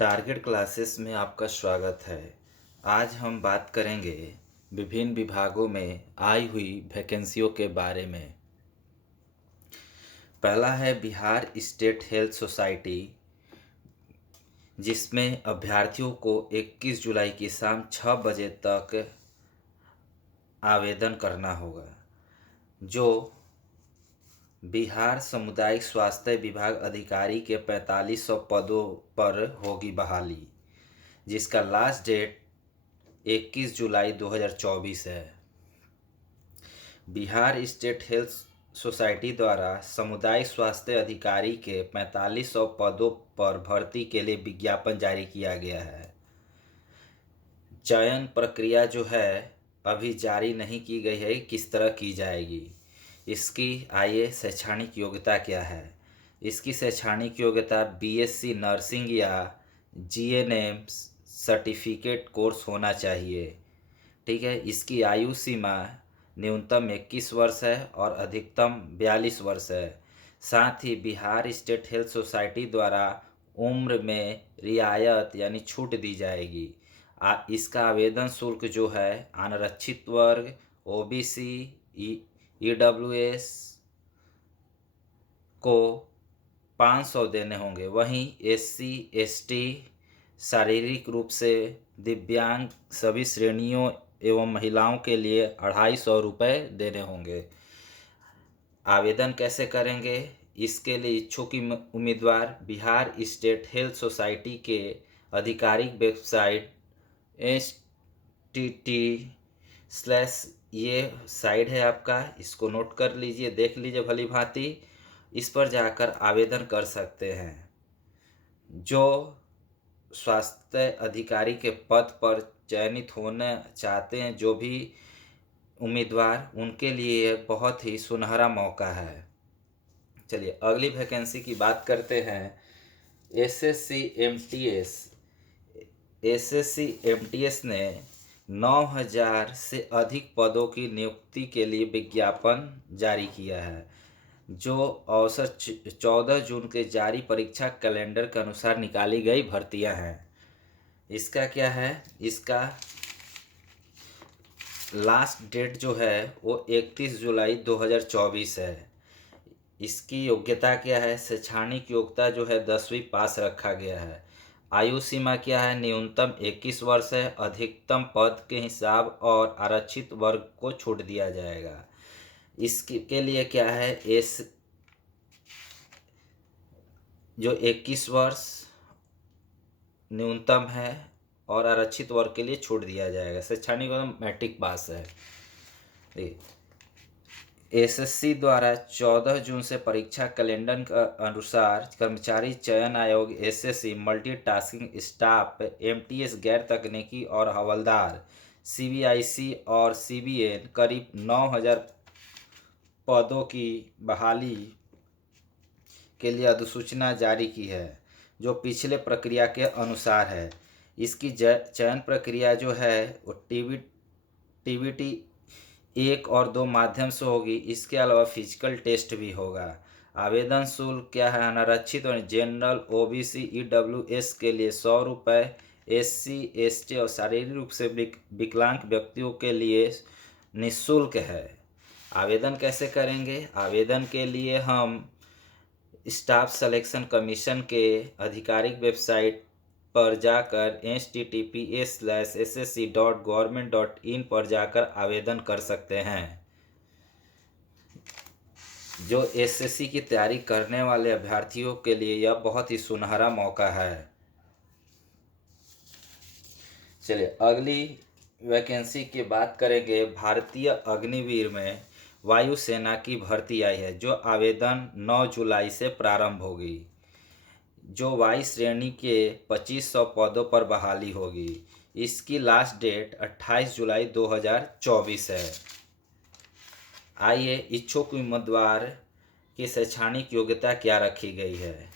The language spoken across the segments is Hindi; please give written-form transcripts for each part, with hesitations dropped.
टारगेट क्लासेस में आपका स्वागत है। आज हम बात करेंगे विभिन्न विभागों में आई हुई वैकेंसियों के बारे में। पहला है बिहार स्टेट हेल्थ सोसाइटी, जिसमें अभ्यर्थियों को 21 जुलाई की शाम 6 बजे तक आवेदन करना होगा। जो बिहार सामुदायिक स्वास्थ्य विभाग अधिकारी के 4500 पदों पर होगी बहाली, जिसका लास्ट डेट 21 जुलाई 2024 है। बिहार स्टेट हेल्थ सोसाइटी द्वारा सामुदायिक स्वास्थ्य अधिकारी के 4500 पदों पर भर्ती के लिए विज्ञापन जारी किया गया है। चयन प्रक्रिया जो है अभी जारी नहीं की गई है, किस तरह की जाएगी। इसकी आइए शैक्षणिक योग्यता क्या है। इसकी शैक्षणिक योग्यता बीएससी नर्सिंग या जीएनएम सर्टिफिकेट कोर्स होना चाहिए। ठीक है। इसकी आयु सीमा न्यूनतम 21 वर्ष है और अधिकतम 42 वर्ष है। साथ ही बिहार स्टेट हेल्थ सोसाइटी द्वारा उम्र में रियायत यानी छूट दी जाएगी। इसका आवेदन शुल्क जो है अनारक्षित वर्ग, ओबीसी, ईडब्ल्यूएस को 500 देने होंगे। वहीं एससी, एसटी, शारीरिक रूप से दिव्यांग सभी श्रेणियों एवं महिलाओं के लिए 250 रुपये देने होंगे। आवेदन कैसे करेंगे? इसके लिए इच्छुक उम्मीदवार बिहार स्टेट हेल्थ सोसाइटी के आधिकारिक वेबसाइट http:// ये साइट है आपका, इसको नोट कर लीजिए, देख लीजिए भली भांति। इस पर जाकर आवेदन कर सकते हैं। जो स्वास्थ्य अधिकारी के पद पर चयनित होना चाहते हैं जो भी उम्मीदवार, उनके लिए यह बहुत ही सुनहरा मौका है। चलिए अगली वैकेंसी की बात करते हैं। एसएससी एमटीएस ने 9000 से अधिक पदों की नियुक्ति के लिए विज्ञापन जारी किया है, जो औसत 14 जून के जारी परीक्षा कैलेंडर के अनुसार निकाली गई भर्तियां हैं। इसका क्या है? इसका लास्ट डेट जो है वो 31 जुलाई 2024 है। इसकी योग्यता क्या है? शैक्षणिक योग्यता जो है 10वीं पास रखा गया है। आयु सीमा क्या है? न्यूनतम 21 वर्ष है। अधिकतम पद के हिसाब और आरक्षित वर्ग को छूट दिया जाएगा। इसके लिए क्या है? जो 21 वर्ष न्यूनतम है और आरक्षित वर्ग के लिए छूट दिया जाएगा। शैक्षणिक मैट्रिक पास है। एसएससी द्वारा 14 जून से परीक्षा कैलेंडर के अनुसार कर्मचारी चयन आयोग एसएससी मल्टीटास्किंग स्टाफ एमटीएस गैर तकनीकी और हवलदार सीबीआईसी और सीबीएन करीब 9000 पदों की बहाली के लिए अधिसूचना जारी की है, जो पिछले प्रक्रिया के अनुसार है। इसकी चयन प्रक्रिया जो है वो टीवीटी 1 और 2 माध्यम से होगी। इसके अलावा फिजिकल टेस्ट भी होगा। आवेदन शुल्क क्या है? अनारक्षित और जनरल, ओबीसी, ईडब्ल्यूएस के लिए 100 रुपये, एससी, एसटी और शारीरिक रूप से विकलांग व्यक्तियों के लिए निःशुल्क है। आवेदन कैसे करेंगे? आवेदन के लिए हम स्टाफ सिलेक्शन कमीशन के आधिकारिक वेबसाइट पर जाकर https://ssc.government.in पर जाकर आवेदन कर सकते हैं। जो एसएससी की तैयारी करने वाले अभ्यर्थियों के लिए यह बहुत ही सुनहरा मौका है। चलिए अगली वैकेंसी की बात करेंगे। भारतीय अग्निवीर में वायुसेना की भर्ती आई है, जो आवेदन 9 जुलाई से प्रारंभ होगी। जो वायु श्रेणी के 2500 पदों पर बहाली होगी। इसकी लास्ट डेट 28 जुलाई 2024 है। आइए इच्छुक उम्मीदवार की शैक्षणिक योग्यता क्या रखी गई है।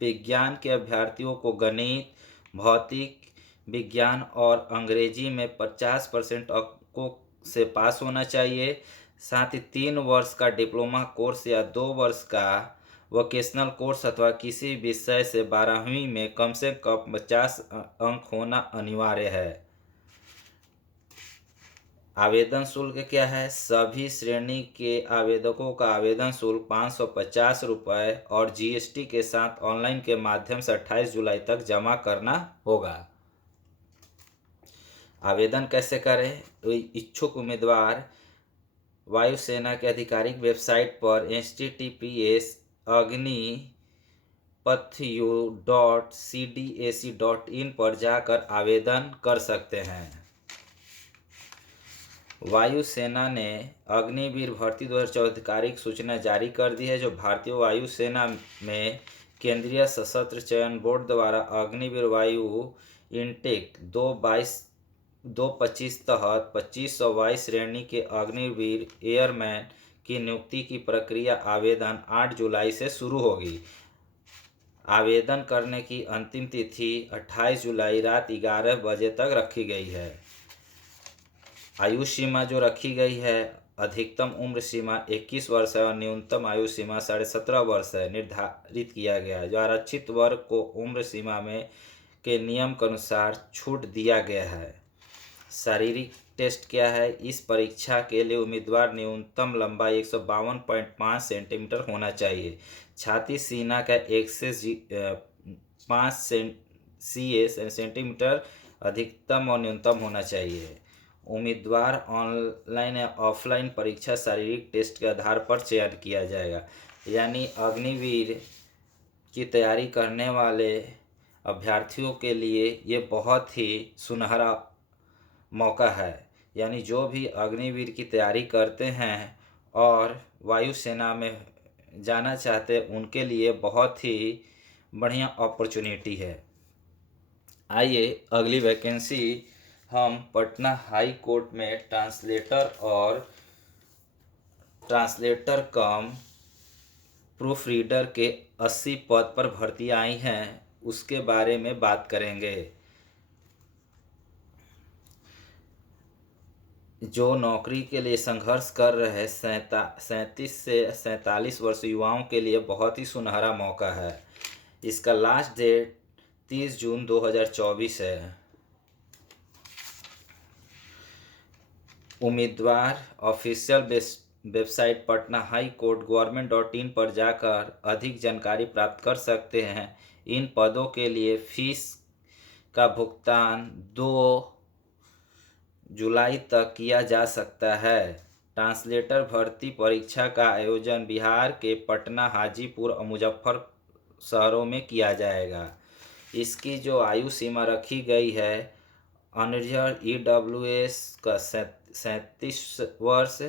विज्ञान के अभ्यर्थियों को गणित, भौतिक विज्ञान और अंग्रेजी में 50% अंकों से पास होना चाहिए। साथ ही 3 वर्ष का डिप्लोमा कोर्स या 2 वर्ष का वोकेशनल कोर्स अथवा किसी विषय से 12वीं में कम से कम 50 अंक होना अनिवार्य है। आवेदन शुल्क क्या है? सभी श्रेणी के आवेदकों का आवेदन शुल्क 550 रुपये और जीएसटी के साथ ऑनलाइन के माध्यम से 28 जुलाई तक जमा करना होगा। आवेदन कैसे करें? इच्छुक उम्मीदवार वायुसेना के आधिकारिक वेबसाइट पर https://agnipathu.cdac.in पर जाकर आवेदन कर सकते हैं। वायुसेना ने अग्निवीर भर्ती 2014 आधिकारिक सूचना जारी कर दी है, जो भारतीय वायुसेना में केंद्रीय सशस्त्र चयन बोर्ड द्वारा अग्निवीर वायु इनटेक 225 तहत 2522 श्रेणी के अग्निवीर एयरमैन की नियुक्ति की प्रक्रिया आवेदन 8 जुलाई से शुरू होगी। आवेदन करने की अंतिम तिथि 28 जुलाई रात 11 बजे तक रखी गई है। आयु सीमा जो रखी गई है, अधिकतम उम्र सीमा 21 वर्ष है और न्यूनतम आयु सीमा 17.5 वर्ष है निर्धारित किया गया है, जो आरक्षित वर्ग को उम्र सीमा में के नियम के अनुसार छूट दिया गया है। शारीरिक टेस्ट क्या है? इस परीक्षा के लिए उम्मीदवार न्यूनतम लंबाई 152.5 सेंटीमीटर होना चाहिए। छाती सीना का 1 से 5 सेंटीमीटर अधिकतम और न्यूनतम होना चाहिए। उम्मीदवार ऑनलाइन या ऑफलाइन परीक्षा शारीरिक टेस्ट के आधार पर चयन किया जाएगा। यानी अग्निवीर की तैयारी करने वाले अभ्यर्थियों के लिए ये बहुत ही सुनहरा मौका है। यानी जो भी अग्निवीर की तैयारी करते हैं और वायुसेना में जाना चाहते हैं, उनके लिए बहुत ही बढ़िया अपॉर्चुनिटी है। आइए अगली वैकेंसी हम पटना हाई कोर्ट में ट्रांसलेटर कम प्रूफ रीडर के 80 पद पर भर्ती आई हैं, उसके बारे में बात करेंगे। जो नौकरी के लिए संघर्ष कर रहे 37 से 47 वर्ष युवाओं के लिए बहुत ही सुनहरा मौका है। इसका लास्ट डेट 30 जून 2024 है। उम्मीदवार official website Patna high court गवर्नमेंट.in पर जाकर अधिक जानकारी प्राप्त कर सकते हैं। इन पदों के लिए फीस का भुगतान 2 जुलाई तक किया जा सकता है। ट्रांसलेटर भर्ती परीक्षा का आयोजन बिहार के पटना, हाजीपुर और मुजफ्फर शहरों में किया जाएगा। इसकी जो आयु सीमा रखी गई है, अनरिजर्व ईडब्ल्यूएस का 37 वर्ष,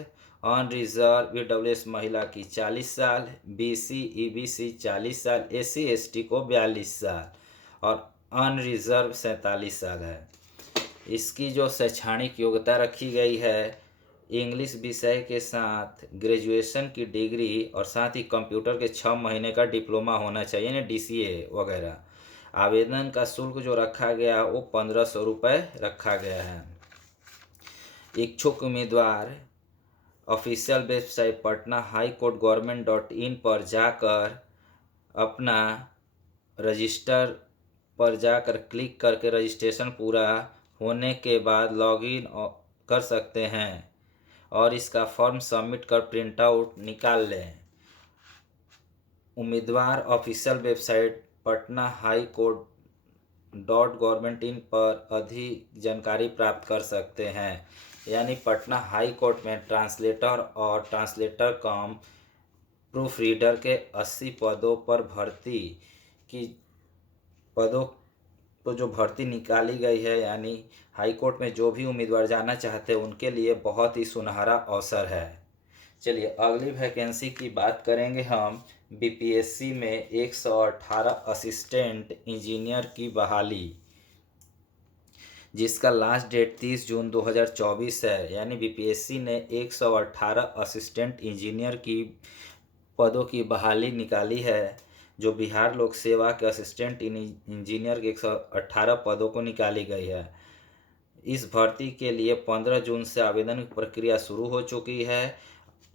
अनरिजर्व ईडब्ल्यूएस महिला की 40 साल, बीसी ईबीसी 40 साल, एससी एसटी को 42 साल और अनरिजर्व 47 साल है। इसकी जो शैक्षणिक योग्यता रखी गई है, इंग्लिश विषय के साथ ग्रेजुएशन की डिग्री और साथ ही कंप्यूटर के 6 महीने का डिप्लोमा होना चाहिए, यानी डीसीए वगैरह। आवेदन का शुल्क जो रखा गया वो 1500 रुपये रखा गया है। इच्छुक उम्मीदवार official website Patna high court गवर्नमेंट.in पर जाकर अपना रजिस्टर पर जाकर क्लिक करके रजिस्ट्रेशन पूरा होने के बाद लॉगिन कर सकते हैं और इसका फॉर्म सबमिट कर प्रिंट आउट निकाल लें। उम्मीदवार official website Patna high court .gov.in पर अधिक जानकारी प्राप्त कर सकते हैं। यानी पटना हाई कोर्ट में ट्रांसलेटर और ट्रांसलेटर कम प्रूफ रीडर के 80 पदों पर जो भर्ती निकाली गई है, यानी हाई कोर्ट में जो भी उम्मीदवार जाना चाहते हैं उनके लिए बहुत ही सुनहरा अवसर है। चलिए अगली वैकेंसी की बात करेंगे हम। बीपीएससी में 118 असिस्टेंट इंजीनियर की बहाली, जिसका लास्ट डेट 30 जून 2024 है। यानी बीपीएससी ने 118 असिस्टेंट इंजीनियर की पदों की बहाली निकाली है, जो बिहार लोक सेवा के असिस्टेंट इंजीनियर के 118 पदों को निकाली गई है। इस भर्ती के लिए 15 जून से आवेदन की प्रक्रिया शुरू हो चुकी है।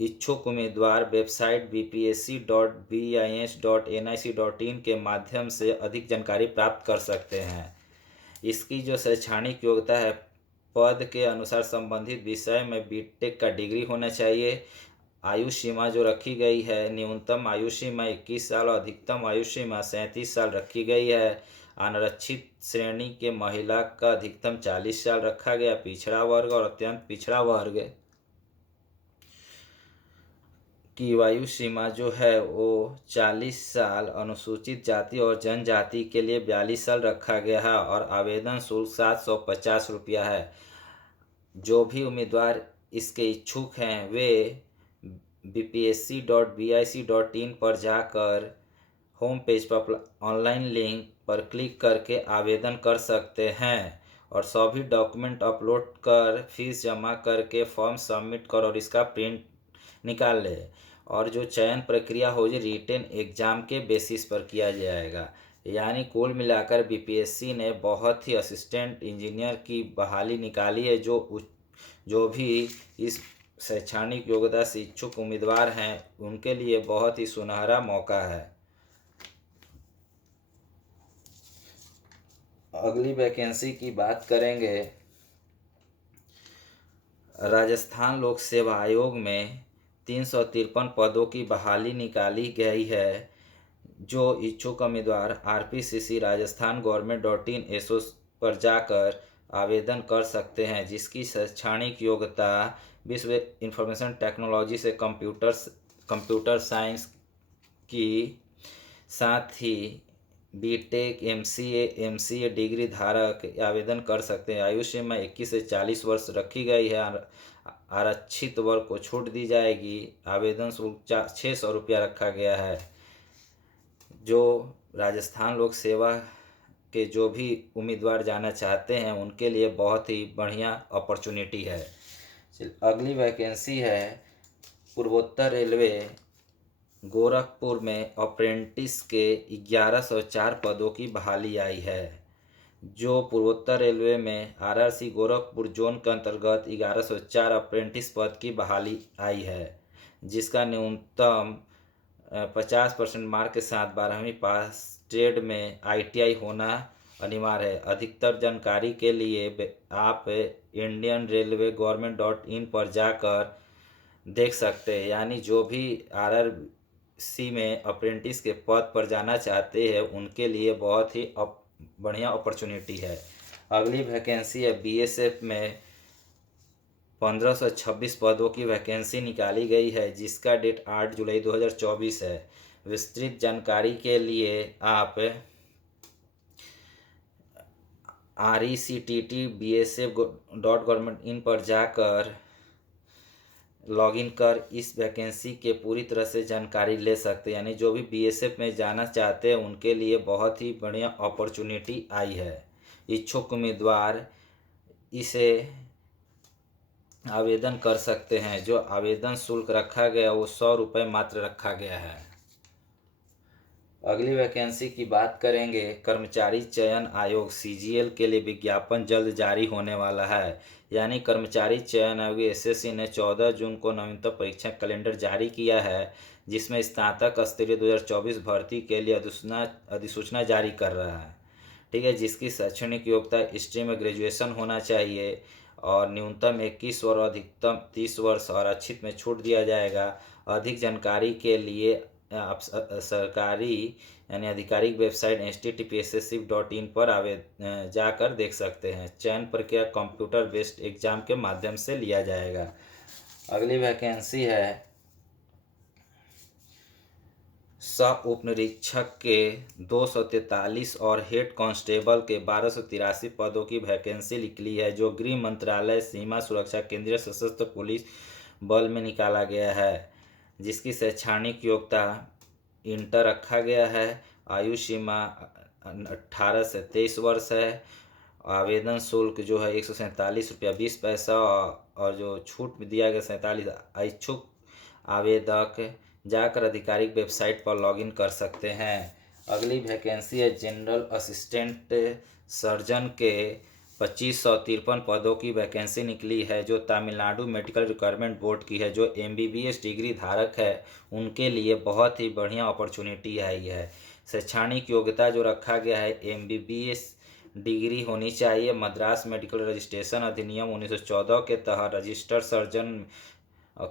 इच्छुक उम्मीदवार वेबसाइट bpsc.bis.nic.in के माध्यम से अधिक जानकारी प्राप्त कर सकते हैं। इसकी जो शैक्षणिक योग्यता है, पद के अनुसार संबंधित विषय में बीटेक का डिग्री होना चाहिए। आयु सीमा जो रखी गई है, न्यूनतम आयु सीमा 21 साल और अधिकतम आयु सीमा 37 साल रखी गई है। अनारक्षित श्रेणी के महिला का अधिकतम 40 साल रखा गया। पिछड़ा वर्ग और अत्यंत पिछड़ा वर्ग की आयु सीमा जो है वो 40 साल, अनुसूचित जाति और जनजाति के लिए 42 साल रखा गया है और आवेदन शुल्क 750 रुपया है। जो भी उम्मीदवार इसके इच्छुक हैं वे bpsc.bic.in पर जाकर होम पेज पर ऑनलाइन लिंक पर क्लिक करके आवेदन कर सकते हैं और सभी डॉक्यूमेंट अपलोड कर फीस जमा करके फॉर्म सबमिट कर और इसका प्रिंट निकाल ले। और जो चयन प्रक्रिया हो जो रिटन एग्ज़ाम के बेसिस पर किया जाएगा। यानी कुल मिलाकर बीपीएससी ने बहुत ही असिस्टेंट इंजीनियर की बहाली निकाली है। जो भी इस शैक्षणिक योग्यता से इच्छुक उम्मीदवार हैं उनके लिए बहुत ही सुनहरा मौका है। अगली वैकेंसी की बात करेंगे। राजस्थान लोक सेवा आयोग में 353 पदों की बहाली निकाली गई है। जो इच्छुक उम्मीदवार rpcc राजस्थान गवर्नमेंट .in पर जाकर आवेदन कर सकते हैं, जिसकी शैक्षणिक योग्यता विश्व इंफॉर्मेशन टेक्नोलॉजी से कंप्यूटर साइंस की साथ ही बीटेक एमसीए डिग्री धारक आवेदन कर सकते हैं। आयु सीमा 21 से 40 वर्ष रखी गई है। आरक्षित वर्ग को छूट दी जाएगी। आवेदन शुल्क 600 रुपया रखा गया है। जो राजस्थान लोक सेवा के जो भी उम्मीदवार जाना चाहते हैं उनके लिए बहुत ही बढ़िया अपॉर्चुनिटी है। अगली वैकेंसी है पूर्वोत्तर रेलवे गोरखपुर में अप्रेंटिस के 1104 पदों की बहाली आई है। जो पूर्वोत्तर रेलवे में आरआरसी गोरखपुर जोन के अंतर्गत 1104 अप्रेंटिस पद की बहाली आई है, जिसका न्यूनतम 50% मार्क के साथ 12वीं पास ट्रेड में ITI होना अनिवार्य है। अधिकतर जानकारी के लिए आप इंडियन रेलवे गवर्नमेंट .in पर जाकर देख सकते हैं। यानी जो भी RRC में अप्रेंटिस के पद पर जाना चाहते हैं उनके लिए बहुत ही बढ़िया अपॉर्चुनिटी है। अगली वैकेंसी है BSF में 1526 पदों की वैकेंसी निकाली गई है, जिसका डेट 8 जुलाई 2024 है। विस्तृत जानकारी के लिए आप rectt.bsf.gov.in पर जाकर लॉगिन कर इस वैकेंसी के पूरी तरह से जानकारी ले सकते हैं। यानी जो भी BSF में जाना चाहते हैं उनके लिए बहुत ही बढ़िया अपॉर्चुनिटी आई है। इच्छुक उम्मीदवार इसे आवेदन कर सकते हैं। जो आवेदन शुल्क रखा गया वो 100 रुपये मात्र रखा गया है। अगली वैकेंसी की बात करेंगे। कर्मचारी चयन आयोग CGL के लिए विज्ञापन जल्द जारी होने वाला है। यानी कर्मचारी चयन आयोग SSC ने 14 जून को नवीनतम परीक्षा कैलेंडर जारी किया है, जिसमें स्नातक स्तरीय 2024 भर्ती के लिए अधिसूचना जारी कर रहा है। ठीक है, जिसकी शैक्षणिक योग्यता स्ट्रीम में ग्रेजुएशन होना चाहिए और न्यूनतम 21 वर्ष और अधिकतम 30 वर्ष और आरक्षित में छूट दिया जाएगा। अधिक जानकारी के लिए आप सरकारी यानी आधिकारिक वेबसाइट https://.in पर जाकर देख सकते हैं। चयन प्रक्रिया कंप्यूटर बेस्ड एग्जाम के माध्यम से लिया जाएगा। अगली वैकेंसी है सह उप निरीक्षक के 243 और हेड कांस्टेबल के 1283 पदों की वैकेंसी निकली है, जो गृह मंत्रालय सीमा सुरक्षा केंद्रीय सशस्त्र पुलिस बल में निकाला गया है। जिसकी शैक्षणिक योग्यता इंटर रखा गया है। आयु सीमा 18 से 23 वर्ष है। आवेदन शुल्क जो है 147 रुपया 20 पैसा और जो छूट दिया गया 47। इच्छुक आवेदक जाकर आधिकारिक वेबसाइट पर लॉगिन कर सकते हैं। अगली वैकेंसी है जनरल असिस्टेंट सर्जन के 2553 पदों की वैकेंसी निकली है, जो तमिलनाडु मेडिकल रिक्वायरमेंट बोर्ड की है। जो एमबीबीएस डिग्री धारक है उनके लिए बहुत ही बढ़िया अपॉर्चुनिटी है यह। शैक्षणिक योग्यता जो रखा गया है, एमबीबीएस डिग्री होनी चाहिए। मद्रास मेडिकल रजिस्ट्रेशन अधिनियम 1914 के तहत रजिस्टर्ड सर्जन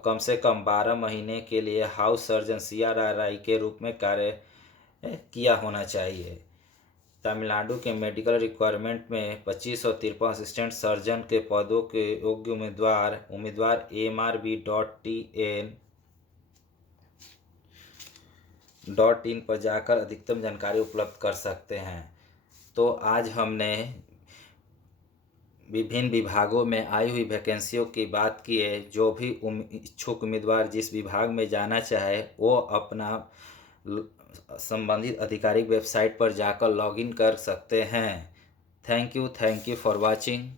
कम से कम 12 महीने के लिए हाउस सर्जन CRRI के रूप में कार्य किया होना चाहिए। तमिलनाडु के मेडिकल रिक्वायरमेंट में 2553 असिस्टेंट सर्जन के पदों के योग्य उम्मीदवार MRB.in पर जाकर अधिकतम जानकारी उपलब्ध कर सकते हैं। तो आज हमने विभिन्न विभागों में आई हुई वैकेंसियों की बात की है। जो भी इच्छुक उम्मीदवार जिस विभाग में जाना चाहे वो अपना संबंधित आधिकारिक वेबसाइट पर जाकर लॉगिन कर सकते हैं। Thank you for watching.